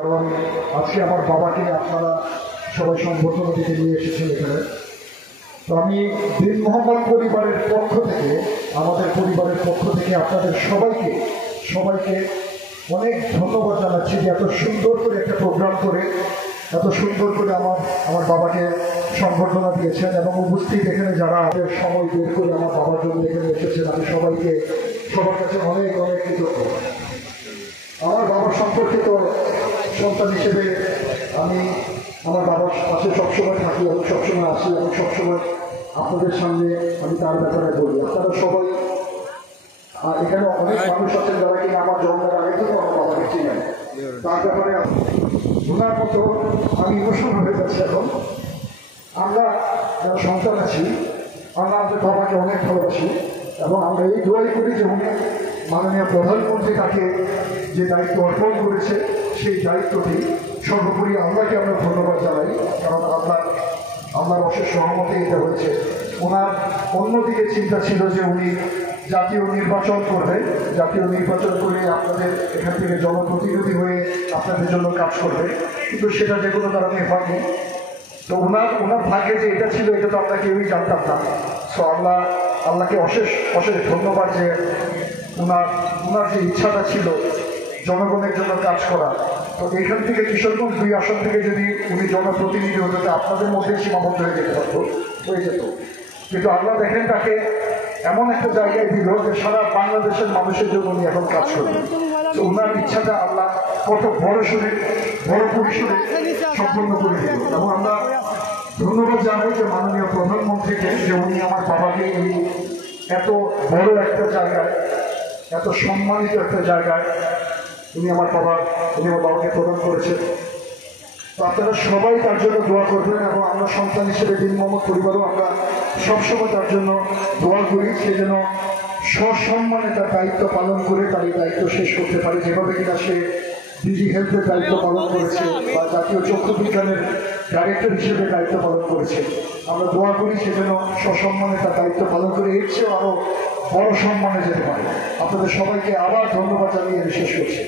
কারণ আজকে আমার বাবাকে আপনারা সবাই সংবর্ধনা দিতে নিয়ে এসেছেন এখানে। তো আমি দিন মোহাম্মদ পরিবারের পক্ষ থেকে, আমাদের পরিবারের পক্ষ থেকে আপনাদের সবাইকে অনেক ধন্যবাদ জানাচ্ছি যে এত সুন্দর করে একটা প্রোগ্রাম করে এত সুন্দর করে আমার বাবাকে সংবর্ধনা দিয়েছেন এবং উপস্থিত এখানে যারা আমাদের সময় বের করে আমার বাবার জন্য এখানে এসেছেন, আমি সবার কাছে অনেক কৃতজ্ঞ। আমার বাবার সম্পর্কিত সন্তান হিসেবে আমি আমার বাবার পাশে সবসময় থাকি এবং সবসময় আসি এবং সবসময় আপনাদের সামনে আমি তার ব্যাপারে বলি। আপনারা সবাই এখানে অনেক মানুষ আছেন যারা কিনা আমার জন্মের আগে থেকে আমার বাবাকে চিনেন। তার ব্যাপারে ওনার মতো আমি ইমোশনাল হয়ে যাচ্ছি। এখন আমরা যারা সন্তান আছি আমরা আমাদের বাবাকে অনেক ভালোবাসি এবং আমরা এই দোয়াই করি যে উনি মাননীয় প্রধানমন্ত্রী তাকে যে দায়িত্ব অর্পণ করেছে সেই দায়িত্বটি সর্বোপরি আল্লাহকে আমরা ধন্যবাদ জানাই, কারণ আল্লাহর অশেষ সহমতে এটা হয়েছে। ওনার অন্যদিকে চিন্তা ছিল যে উনি জাতীয় নির্বাচন করে আপনাদের এখান থেকে জনপ্রতিনিধি হয়ে আপনাদের জন্য কাজ করবে, কিন্তু সেটা যে কোনো কারণে হয়নি। তো ওনার ভাগ্যে যে এটা ছিল এটা তো আমরা কেউই জানতাম না। সো আল্লাহকে অশেষ ধন্যবাদ যে ওনার যে ইচ্ছাটা ছিল জনগণের জন্য কাজ করা। তো এইখান থেকে কিশোরগঞ্জ 2 আসন থেকে যদি উনি জনপ্রতিনিধি হতে আপনাদের মধ্যে সীমাবদ্ধ হয়ে যেত, কিন্তু আল্লাহ দেখেন তাকে এমন একটা জায়গায় দিল যে সারা বাংলাদেশের মানুষের জন্য উনি এখন কাজ করবেন। তো ওনার ইচ্ছাটা আল্লাহ কত বড় পরিসরে সম্পন্ন করে দিল। এবং আমরা ধন্যবাদ জানাই যে মাননীয় প্রধানমন্ত্রীকে যে উনি আমার বাবাকে এই এত বড় একটা জায়গায়, এত সম্মানিত একটা জায়গায় উনি আমার বাবাকে প্রদান করেছেন। তো আপনারা সবাই তার জন্য দোয়া করবেন এবং আমরা সন্তান হিসেবে দিন মোহাম্মদ পরিবারও আমরা সবসময় তার জন্য দোয়া করি, সে যেন সসম্মানে তার দায়িত্ব পালন করে তার এই দায়িত্ব শেষ করতে পারে, যেভাবে কিনা সে ডিজি হেলথের দায়িত্ব পালন করেছে বা জাতীয় চক্ষু বিজ্ঞানের ডাইরেক্টর হিসেবে দায়িত্ব পালন করেছে। আমরা দোয়া করি সে যেন সসম্মানে তার দায়িত্ব পালন করে এর চেয়েও আরও বড় সম্মানে যেতে পারে। আপনাদের সবাইকে আবার ধন্যবাদ জানিয়ে শেষ করছি।